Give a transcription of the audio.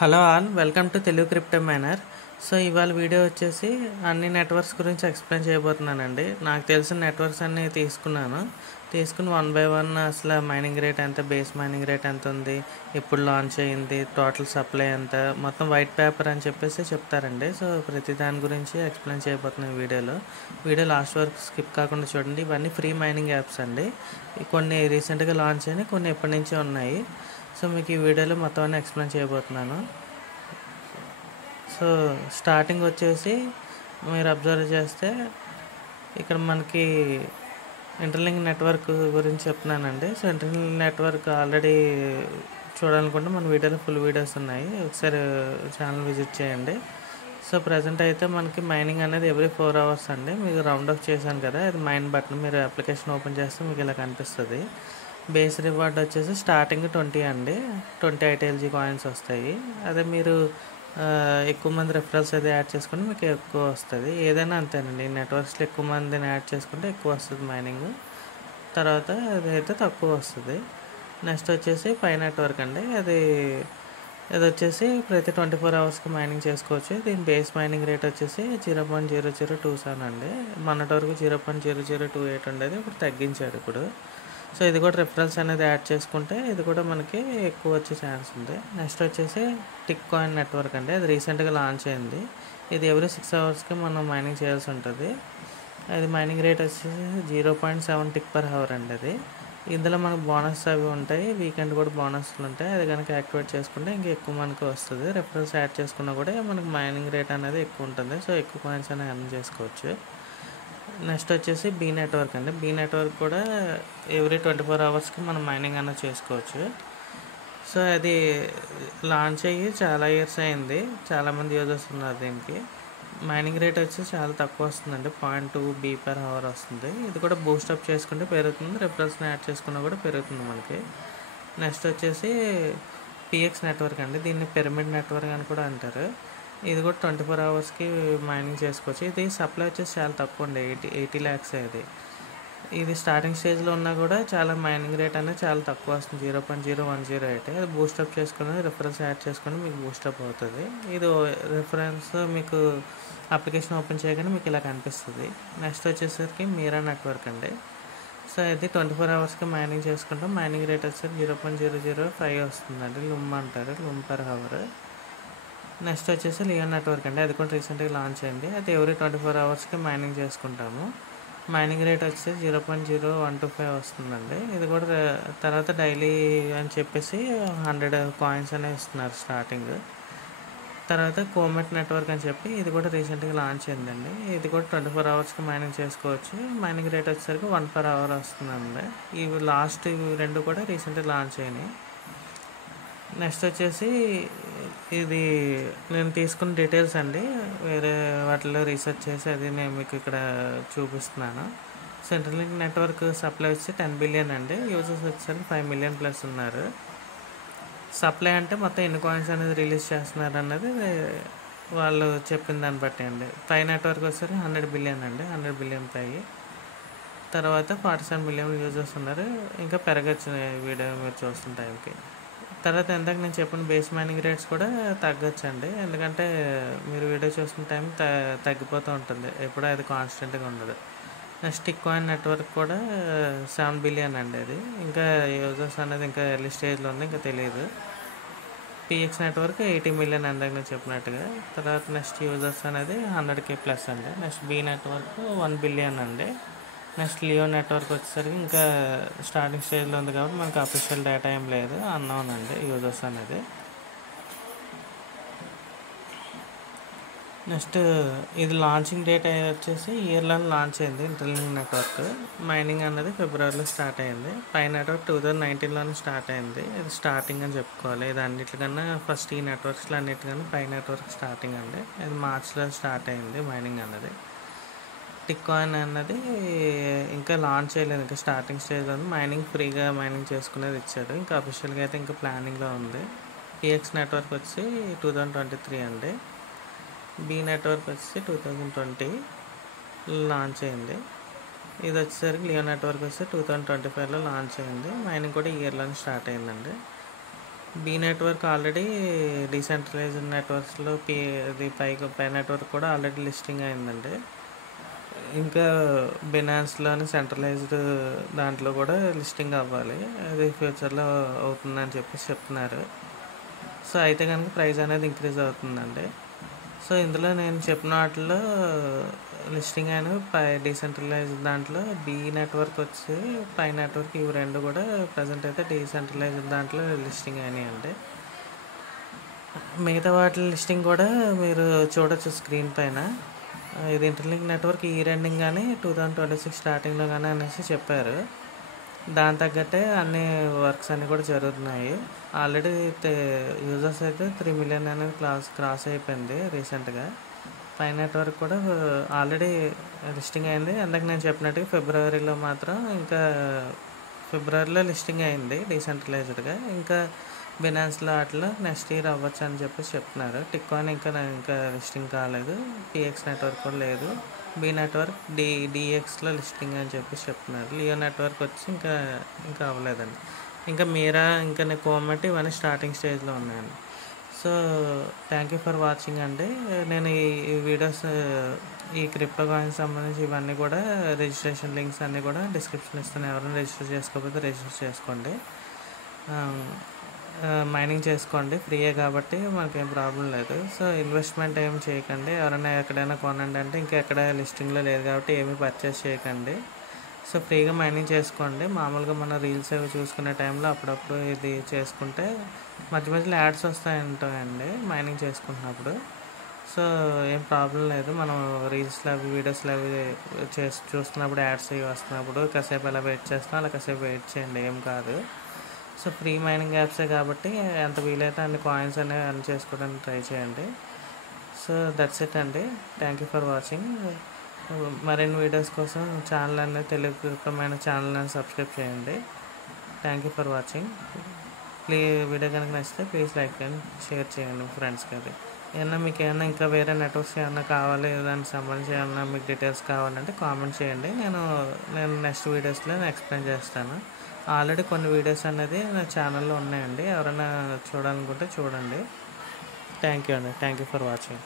Hello all, welcome to Telugu crypto miner. So ఇవాళ video వచ్చేసి అన్ని నెట్వర్క్స్ గురించి ఎక్స్ప్లెయిన్ చేయబోతున్నానండి. నాకు తెలిసిన నెట్వర్క్స్ అన్నీ తీసుకుని వన్ బై వన్ అసలు మైనింగ్ రేట్ ఎంత, బేస్ మైనింగ్ రేట్ ఎంత ఉంది, ఎప్పుడు లాంచ్ అయ్యింది, టోటల్ సప్లై ఎంత, మొత్తం వైట్ పేపర్ అని చెప్పేసి చెప్తారండి. సో ప్రతి దాని గురించి ఎక్స్ప్లెయిన్ చేయబోతున్నాను వీడియో లాస్ట్ వరకు స్కిప్ కాకుండా చూడండి. ఇవన్నీ ఫ్రీ మైనింగ్ యాప్స్ అండి. కొన్ని రీసెంట్గా లాంచ్ అయినాయి, కొన్ని ఎప్పటి నుంచే ఉన్నాయి. సో మీకు ఈ వీడియోలో మొత్తం అన్నీ ఎక్స్ప్లెయిన్ చేయబోతున్నాను. సో స్టార్టింగ్ వచ్చేసి మీరు అబ్జర్వ్ చేస్తే ఇక్కడ మనకి ఇంటర్లింక్ నెట్వర్క్ గురించి చెప్తున్నానండి. సో ఇంటర్లింక్ నెట్వర్క్ ఆల్రెడీ చూడాలనుకుంటే మన వీడియోలో ఫుల్ వీడియోస్ ఉన్నాయి, ఒకసారి ఛానల్ విజిట్ చేయండి. సో ప్రజెంట్ అయితే మనకి మైనింగ్ అనేది ఎవ్రీ 4 hours అండి. మీకు రౌండ్ ఆఫ్ చేశాను కదా, అది మైన్ బటన్. మీరు అప్లికేషన్ ఓపెన్ చేస్తే మీకు ఇలా కనిపిస్తుంది. బేస్ రివార్డ్ వచ్చేసి స్టార్టింగ్ 20 అండి, 20 ITLG కాయిన్స్ వస్తాయి. అదే మీరు ఎక్కువ మంది రెఫరల్స్ అయితే యాడ్ చేసుకుంటే మీకు ఎక్కువ వస్తుంది. ఏదైనా అంతేనండి, నెట్వర్క్స్లో ఎక్కువ మందిని యాడ్ చేసుకుంటే ఎక్కువ వస్తుంది మైనింగ్, తర్వాత అదైతే తక్కువ వస్తుంది. నెక్స్ట్ వచ్చేసి పై నెట్వర్క్ అండి. అది వచ్చేసి ప్రతి 24 hours మైనింగ్ చేసుకోవచ్చు. దీని బేస్ మైనింగ్ రేట్ వచ్చేసి 0.0027 అండి. మొన్నటి వరకు 0.0028 ఉండేది, ఇప్పుడు తగ్గించారు ఇప్పుడు. సో ఇది కూడా రిఫరల్స్ అనేది యాడ్ చేసుకుంటే ఇది కూడా మనకి ఎక్కువ వచ్చే ఛాన్స్ ఉంది. నెక్స్ట్ వచ్చేసి టిక్ కాయిన్ నెట్వర్క్ అండి. అది రీసెంట్గా లాంచ్ అయింది. ఇది ఎవ్రీ 6 hours మనం మైనింగ్ చేయాల్సి ఉంటుంది. అది మైనింగ్ రేట్ వచ్చేసి 0.7 టిక్ పర్ అవర్ అండి. అది ఇందులో మనకు బోనస్ అవి ఉంటాయి, వీకెండ్ కూడా బోనస్లు ఉంటాయి. అది కనుక యాక్టివేట్ చేసుకుంటే ఇంకా ఎక్కువ మనకు వస్తుంది. రిఫరల్స్ యాడ్ చేసుకున్నా కూడా మనకు మైనింగ్ రేట్ అనేది ఎక్కువ ఉంటుంది. సో ఎక్కువ కాయిన్స్ అనేది ఎర్న్ చేసుకోవచ్చు. నెక్స్ట్ వచ్చేసి బీ నెట్వర్క్ అండి. బీ నెట్వర్క్ కూడా ఎవ్రీ 24 hours మనం మైనింగ్ అనేది చేసుకోవచ్చు. సో అది లాంచ్ అయ్యి చాలా ఇయర్స్ అయింది, చాలామంది యూజర్స్ ఉన్నారు దీనికి. మైనింగ్ రేట్ వచ్చి చాలా తక్కువ వస్తుందండి, 0.2 B per hour వస్తుంది. ఇది కూడా బూస్టప్ చేసుకుంటే పెరుగుతుంది, రిఫరల్స్ని యాడ్ చేసుకున్నా కూడా పెరుగుతుంది మనకి. నెక్స్ట్ వచ్చేసి PX నెట్వర్క్ అండి. దీన్ని పిరమిడ్ నెట్వర్క్ అని కూడా అంటారు. ఇది కూడా 24 hours మైనింగ్ చేసుకోవచ్చు. ఇది సప్లై వచ్చేసి చాలా తక్కువ అండి, 80 lakhs. ఇది స్టార్టింగ్ స్టేజ్లో ఉన్నా కూడా చాలా మైనింగ్ రేట్ అనేది చాలా తక్కువ వస్తుంది, 0.0108. అది బూస్టప్ చేసుకుని రిఫరెన్స్ యాడ్ చేసుకుని మీకు బూస్టప్ అవుతుంది. ఇది రిఫరెన్స్ మీకు అప్లికేషన్ ఓపెన్ చేయగానే మీకు ఇలా కనిపిస్తుంది. నెక్స్ట్ వచ్చేసరికి మీరా నెట్వర్క్ అండి. సో ఇది 24 hours మైనింగ్ చేసుకుంటాం. మైనింగ్ రేట్ వచ్చేసరికి 0.005 వస్తుందండి, లుమ్ అంటారు, లుమ్ పర్ అవర్. నెక్స్ట్ వచ్చేసి లియో నెట్వర్క్ అండి. అది కూడా రీసెంట్గా లాంచ్ అయింది. అది ఎవ్రీ 24 hours మైనింగ్ చేసుకుంటాము. మైనింగ్ రేట్ వచ్చి 0.0125 వస్తుందండి. ఇది కూడా తర్వాత డైలీ అని చెప్పేసి 100 కాయిన్స్ అనేవి ఇస్తున్నారు స్టార్టింగ్. తర్వాత కోమెట్ నెట్వర్క్ అని చెప్పి ఇది కూడా రీసెంట్గా లాంచ్ అయిందండి. ఇది కూడా 24 hours మైనింగ్ చేసుకోవచ్చు. మైనింగ్ రేట్ వచ్చేసరికి 1 per hour వస్తుందండి. ఇవి లాస్ట్ రెండు కూడా రీసెంట్గా లాంచ్ అయినాయి. నెక్స్ట్ వచ్చేసి ఇది నేను తీసుకున్న డీటెయిల్స్ అండి, వేరే వాటిలో రీసెర్చ్ చేసి అది నేను మీకు ఇక్కడ చూపిస్తున్నాను. సెంట్రలింక్ నెట్వర్క్ సప్లై వచ్చి 10 billion అండి. యూజర్స్ వచ్చేసరికి 5 million plus ఉన్నారు. సప్లై అంటే మొత్తం ఎన్ని కాయిన్స్ అనేది రిలీజ్ చేస్తున్నారు అన్నది వాళ్ళు చెప్పిన దాన్ని బట్టి అండి. పై నెట్వర్క్ వచ్చేసరికి 100 billion అండి, 100 billion పై. తర్వాత 47 million యూజర్స్ ఉన్నారు. ఇంకా పెరగచ్చు వీడియో మీరు చూస్తున్న టైంకి. తర్వాత ఇందాక నేను చెప్పిన బేస్ మైనింగ్ రేట్స్ కూడా తగ్గొచ్చండి, ఎందుకంటే మీరు వీడియో చూస్తున్న టైం తగ్గిపోతూ ఉంటుంది, ఎప్పుడూ అది కాన్స్టెంట్గా ఉండదు. నెక్స్ట్ టిక్ కాయిన్ నెట్వర్క్ కూడా 7 billion అండి. అది ఇంకా యూజర్స్ అనేది ఇంకా ఎర్లీ స్టేజ్లో ఉంది, ఇంకా తెలియదు. PX నెట్వర్క్ 80 million ఇందాక నేను చెప్పినట్టుగా. తర్వాత నెక్స్ట్ యూజర్స్ అనేది 100K plus అండి. నెక్స్ట్ బీ నెట్వర్క్ 1 billion అండి. నెక్స్ట్ లియో నెట్వర్క్ వచ్చేసరికి ఇంకా స్టార్టింగ్ స్టేజ్లో ఉంది కాబట్టి మనకు అఫీషియల్ డేటా ఏం లేదు, అన్నోన్ అండి యూజర్స్ అనేది. నెక్స్ట్ ఇది లాంచింగ్ డేట్ వచ్చేసి ఇయర్లో లాంచ్ అయింది. ఇంటర్లింక్ నెట్వర్క్ మైనింగ్ అనేది ఫిబ్రవరిలో స్టార్ట్ అయింది. పై నెట్వర్క్ 2019లోనే స్టార్ట్ అయింది. ఇది స్టార్టింగ్ అని చెప్పుకోవాలి. ఇది అన్నిటికన్నా ఫస్ట్ ఈ నెట్వర్క్స్లో అన్నిటికన్నా పై నెట్వర్క్ స్టార్టింగ్ అండి. ఇది మార్చ్లో స్టార్ట్ అయింది మైనింగ్ అన్నది. టిక్ కాయిన్ అన్నది ఇంకా లాంచ్ చేయలేదు, ఇంకా స్టార్టింగ్ స్టేజ్లో ఉంది. మైనింగ్ ఫ్రీగా మైనింగ్ చేసుకునేది ఇచ్చారు, ఇంకా అఫీషియల్గా అయితే ఇంకా ప్లానింగ్లో ఉంది. PX నెట్వర్క్ వచ్చి 2023 అండి. బీ నెట్వర్క్ వచ్చి 2020 లాంచ్ అయింది. ఇది వచ్చేసరికి లియో నెట్వర్క్ వచ్చి 2025లో లాంచ్ అయింది. మైనింగ్ కూడా ఇయర్లోనే స్టార్ట్ అయిందండి. బి నెట్వర్క్ ఆల్రెడీ డీసెంట్రలైజ్డ్ నెట్వర్క్స్లో ఇది పై నెట్వర్క్ కూడా ఆల్రెడీ లిస్టింగ్ అయిందండి. ఇంకా బినాన్స్లోని సెంట్రలైజ్డ్ దాంట్లో కూడా లిస్టింగ్ అవ్వాలి, అది ఫ్యూచర్లో అవుతుందని చెప్పేసి చెప్తున్నారు. సో అయితే కనుక ప్రైస్ అనేది ఇంక్రీజ్ అవుతుందండి. సో ఇందులో నేను చెప్పిన వాటిలో లిస్టింగ్ అయినవి డీసెంట్రలైజ్డ్ దాంట్లో బి నెట్వర్క్ వచ్చి పై నెట్వర్క్ ఇవి రెండు కూడా ప్రజెంట్ అయితే డీసెంట్రలైజ్డ్ దాంట్లో లిస్టింగ్ అయినాయి అండి. మిగతా వాటి లిస్టింగ్ కూడా మీరు చూడొచ్చు స్క్రీన్ పైన. ఇది ఇంటర్లింక్ నెట్వర్క్ ఇయర్ ఎండింగ్ కానీ 2026 స్టార్టింగ్లో కానీ అనేసి చెప్పారు. దాని తగ్గట్టే అన్ని వర్క్స్ అన్నీ కూడా జరుగుతున్నాయి. ఆల్రెడీ యూజర్స్ అయితే 3 మిలియన్ అనేది క్రాస్ అయిపోయింది రీసెంట్గా. పై నెట్వర్క్ కూడా ఆల్రెడీ లిస్టింగ్ అయింది. అందుకే నేను చెప్పినట్టుగా ఫిబ్రవరిలో మాత్రం ఇంకా ఫిబ్రవరిలో లిస్టింగ్ అయింది డీసెంట్రలైజ్డ్గా. ఇంకా బినాన్స్లో వాటిలో నెక్స్ట్ ఇయర్ అవ్వచ్చు అని చెప్పేసి చెప్తున్నారు. టిక్కాయిన్ ఇంకా లిస్టింగ్ కాలేదు, పిఎక్స్ నెట్వర్క్ కూడా లేదు. బి నెట్వర్క్ డిఎక్స్లో లిస్టింగ్ అని చెప్పేసి చెప్తున్నారు. లియో నెట్వర్క్ వచ్చి ఇంకా అవ్వలేదండి. ఇంకా మీరా ఇంకా కోమట్ ఇవన్నీ స్టార్టింగ్ స్టేజ్లో ఉన్నాయండి. So thank you for watching అండి. నేను ఈ వీడియోస్ ఈ క్రిప్టో కాయిన్స్ సంబంధించి ఇవన్నీ కూడా రిజిస్ట్రేషన్ లింక్స్ అన్నీ కూడా డిస్క్రిప్షన్ ఇస్తాను. ఎవరైనా రిజిస్టర్ చేసుకోకపోతే రిజిస్టర్ చేసుకోండి. మైనింగ్ చేసుకోండి, ఫ్రీయే కాబట్టి మనకేం ప్రాబ్లం లేదు. సో ఇన్వెస్ట్మెంట్ ఏమి చేయకండి. ఎవరైనా ఎక్కడైనా కొనండి అంటే ఇంకా ఎక్కడ లిస్టింగ్లో లేదు కాబట్టి ఏమీ పర్చేస్ చేయకండి. సో ఫ్రీగా మైనింగ్ చేసుకోండి. మామూలుగా మన రీల్స్ అవి చూసుకునే టైంలో అప్పుడప్పుడు ఇది చేసుకుంటే మధ్య మధ్యలో యాడ్స్ వస్తాయంటాయండి మైనింగ్ చేసుకుంటున్నప్పుడు. సో ఏం ప్రాబ్లం లేదు. మనం రీల్స్లో అవి వీడియోస్లో అవి చూస్తున్నప్పుడు యాడ్స్ అవి వస్తున్నప్పుడు కాసేపు అలా వెయిట్ చేస్తాం, అలా కాసేపు వెయిట్ చేయండి, ఏం కాదు. సో ఫ్రీ మైనింగ్ యాప్సే కాబట్టి ఎంత వీలైతే అన్ని కాయిన్స్ అనేవి అర్న్ చేసుకోవడానికి ట్రై చేయండి. సో దట్స్ ఇట్ అండి. Thank you for watching. మరిన్ని వీడియోస్ కోసం ఛానల్ అనేది తెలుగు క్రిప్టోమైన ఛానల్ అనేది సబ్స్క్రైబ్ చేయండి. Thank you for watching. Video కనుక నచ్చితే ప్లీజ్ లైక్ అండ్ షేర్ చేయండి ఫ్రెండ్స్కి. అది మీకు ఏమైనా ఇంకా వేరే నెట్వర్క్స్ ఏమైనా కావాలి, దానికి సంబంధించి ఏమైనా మీకు డీటెయిల్స్ కావాలంటే కామెంట్ చేయండి. నేను నెక్స్ట్ వీడియోస్లో ఎక్స్ప్లెయిన్ చేస్తాను. ఆల్రెడీ కొన్ని వీడియోస్ అనేది నా ఛానల్లో ఉన్నాయండి, ఎవరైనా చూడాలనుకుంటే చూడండి. థ్యాంక్ యూ అండి. Thank you for watching.